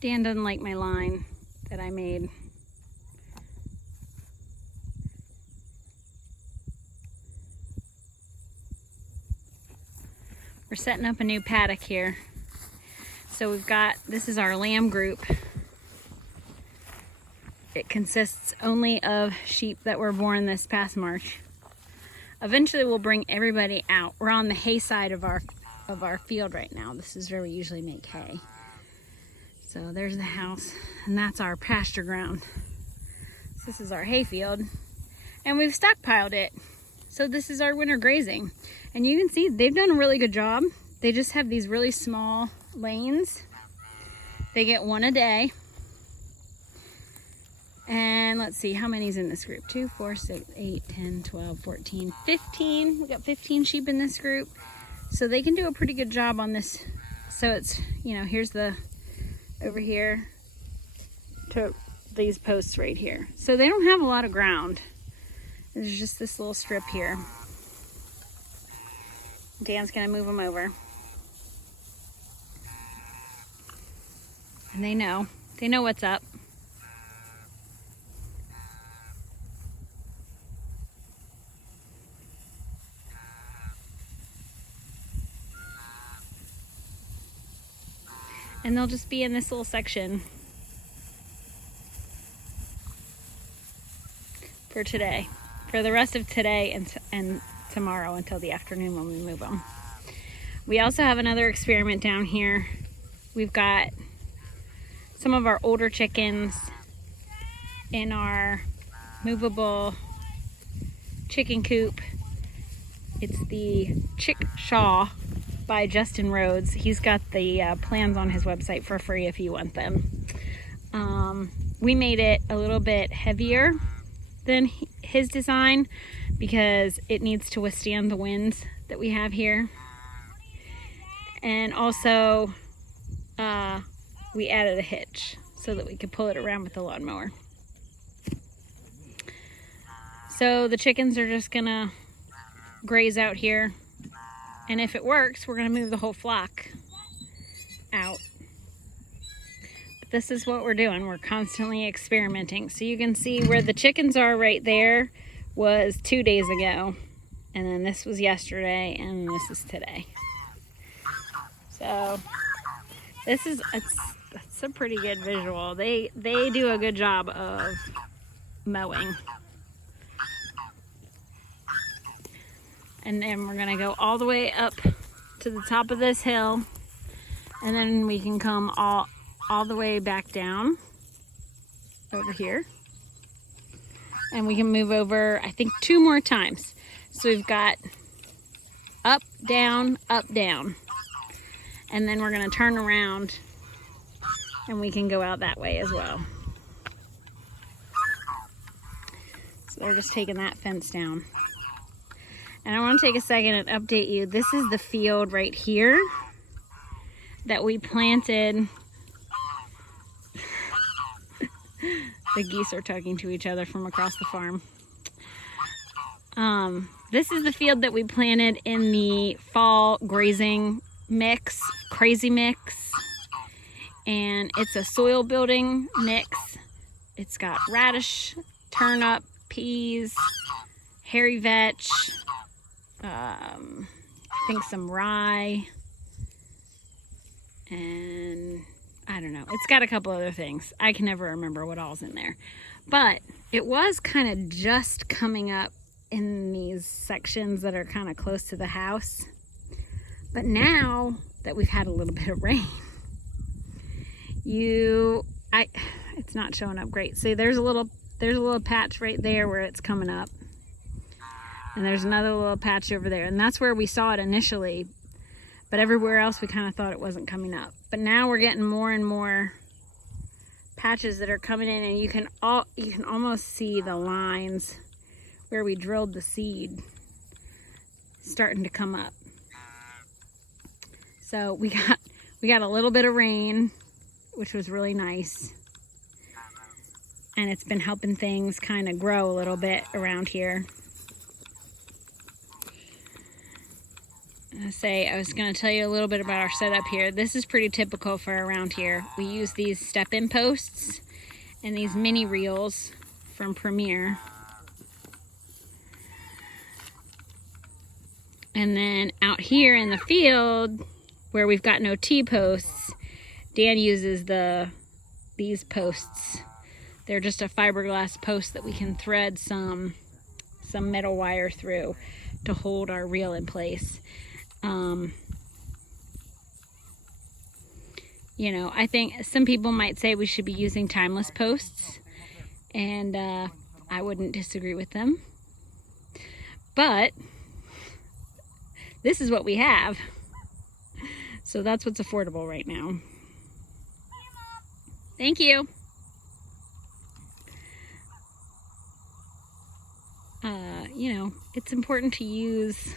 Dan doesn't like my line that I made. We're setting up a new paddock here. So we've got, this is our lamb group. It consists only of sheep that were born this past March. Eventually we'll bring everybody out. We're on the hay side of our field right now. This is where we usually make hay. So there's the house, and that's our pasture ground. So this is our hay field, and we've stockpiled it. So this is our winter grazing. And you can see they've done a really good job. They just have these really small lanes. They get one a day. And let's see, how many's in this group? 2, 4, 6, 8, 10, 12, 14, 15. We got 15 sheep in this group. So they can do a pretty good job on this. So it's, you know, here's the, over here to these posts right here. So they don't have a lot of ground. There's just this little strip here. Dan's gonna move them over. And they know what's up. And they'll just be in this little section for today, for the rest of today and tomorrow until the afternoon when we move them. We also have another experiment down here. We've got some of our older chickens in our movable chicken coop. It's the Chickshaw by Justin Rhodes. He's got the plans on his website for free if you want them. We made it a little bit heavier than his design because it needs to withstand the winds that we have here. And also we added a hitch so that we could pull it around with the lawnmower. So the chickens are just gonna graze out here. And if it works, we're gonna move the whole flock out. But this is what we're doing. We're constantly experimenting. So you can see where the chickens are right there was 2 days ago. And then this was yesterday, and this is today. So this is, it's a pretty good visual. They do a good job of mowing. And then we're gonna go all the way up to the top of this hill, and then we can come all the way back down over here, and we can move over, I think, 2 more times. So we've got up, down, and then we're gonna turn around and we can go out that way as well. So they're just taking that fence down. And I want to take a second and update you. This is the field right here that we planted. The geese are talking to each other from across the farm. This is the field that we planted in the fall grazing mix, crazy mix. And it's a soil building mix. It's got radish, turnip, peas, hairy vetch, I think some rye, and I don't know. It's got a couple other things. I can never remember what all's in there. But it was kind of just coming up in these sections that are kind of close to the house. But now that we've had a little bit of rain, it's not showing up great. See, there's a little patch right there where it's coming up. And there's another little patch over there. And that's where we saw it initially. But everywhere else we kind of thought it wasn't coming up. But now we're getting more and more patches that are coming in, and you can almost see the lines where we drilled the seed starting to come up. So we got a little bit of rain, which was really nice. And it's been helping things kind of grow a little bit around here. I was going to tell you a little bit about our setup here. This is pretty typical for around here. We use these step-in posts and these mini reels from Premier. And then out here in the field, where we've got no T-posts, Dan uses these posts. They're just a fiberglass post that we can thread some metal wire through to hold our reel in place. You know, I think some people might say we should be using timeless posts, and I wouldn't disagree with them. But this is what we have. So that's what's affordable right now. Thank you. You know, it's important to use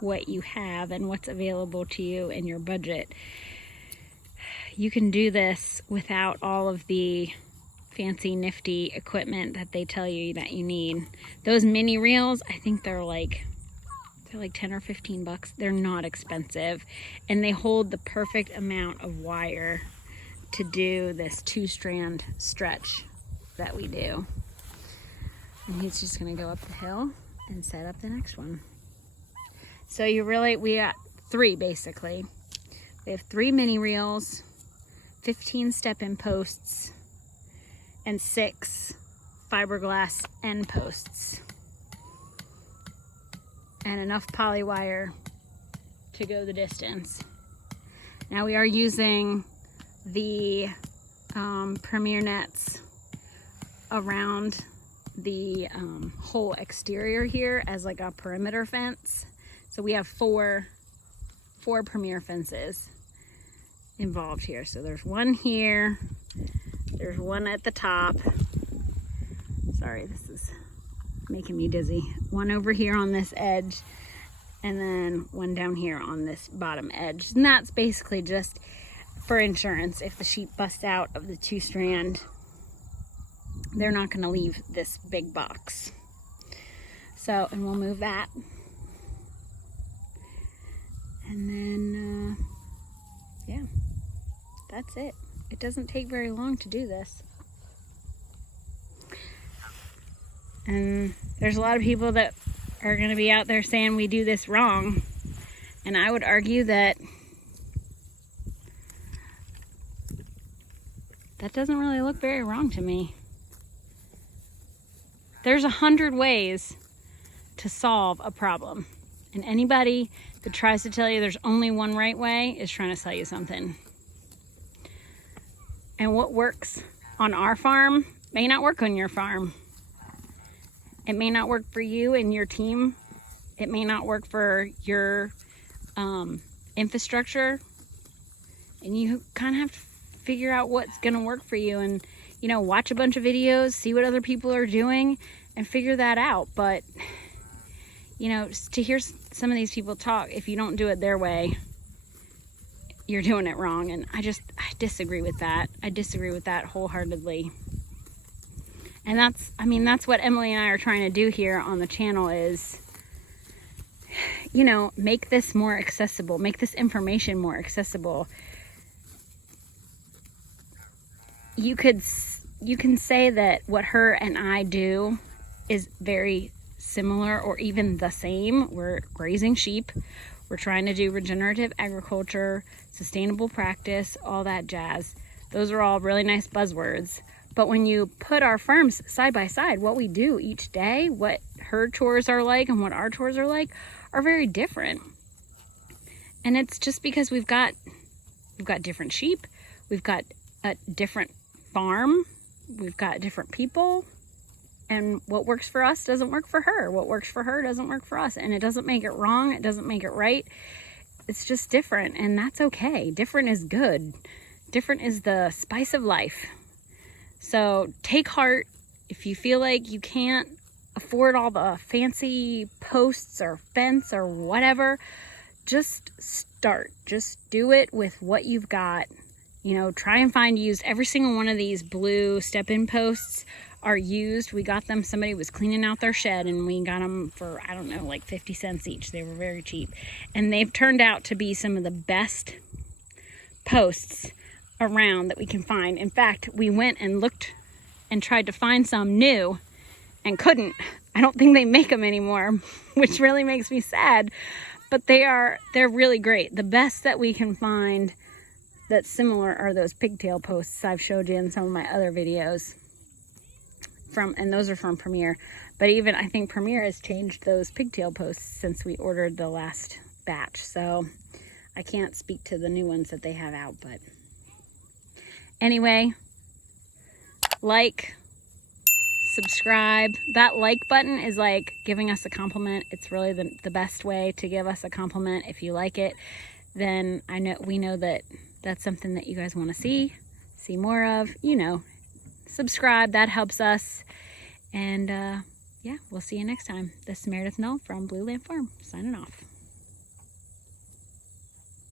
what you have and what's available to you in your budget. You can do this without all of the fancy nifty equipment that they tell you that you need. Those mini reels, I think they're like 10 or 15 bucks. They're not expensive, and they hold the perfect amount of wire to do this 2-strand stretch that we do. And he's just gonna go up the hill and set up the next one. So we got 3 basically. We have 3 mini reels, 15 step-in posts, and 6 fiberglass end posts. And enough poly wire to go the distance. Now we are using the Premier nets around the whole exterior here as like a perimeter fence. So we have four Premier fences involved here. So there's one here, there's one at the top. Sorry, this is making me dizzy. One over here on this edge, and then one down here on this bottom edge. And that's basically just for insurance. If the sheep bust out of the 2-strand, they're not going to leave this big box. So, and we'll move that. And then, yeah, that's it. It doesn't take very long to do this. And there's a lot of people that are going to be out there saying we do this wrong. And I would argue that that doesn't really look very wrong to me. There's 100 ways to solve a problem. And anybody that tries to tell you there's only one right way is trying to sell you something. And what works on our farm may not work on your farm. It may not work for you and your team. It may not work for your infrastructure. And you kind of have to figure out what's going to work for you, and, you know, watch a bunch of videos, see what other people are doing, and figure that out. But, you know, to hear some of these people talk, if you don't do it their way, you're doing it wrong. And I disagree with that. I disagree with that wholeheartedly. And that's what Emily and I are trying to do here on the channel is, you know, make this more accessible, make this information more accessible. You can say that what her and I do is very similar or even the same. We're grazing sheep. We're trying to do regenerative agriculture, sustainable practice, all that jazz. Those are all really nice buzzwords. But when you put our farms side by side, what we do each day, what her chores are like and what our chores are like, are very different. And it's just because we've got different sheep, we've got a different farm, we've got different people, and what works for us doesn't work for her. What works for her doesn't work for us. And it doesn't make it wrong, it doesn't make it right. It's just different, and that's okay. Different is good. Different is the spice of life. So take heart. If you feel like you can't afford all the fancy posts or fence or whatever, just start. Just do it with what you've got. You know, try and use every single one of these blue step-in posts are used. We got them, somebody was cleaning out their shed, and we got them for, I don't know, like 50 cents each. They were very cheap. And they've turned out to be some of the best posts around that we can find. In fact, we went and looked and tried to find some new and couldn't. I don't think they make them anymore, which really makes me sad. But they're really great. The best that we can find that's similar are those pigtail posts I've showed you in some of my other videos. And those are from Premier. But even I think Premier has changed those pigtail posts since we ordered the last batch. So I can't speak to the new ones that they have out. But anyway, like, subscribe. That like button is like giving us a compliment. It's really the best way to give us a compliment. If you like it, then we know that that's something that you guys want to see more of. You know, subscribe, that helps us. And yeah, we'll see you next time. This is Meredith Null from Blue Lamp Farm, signing off.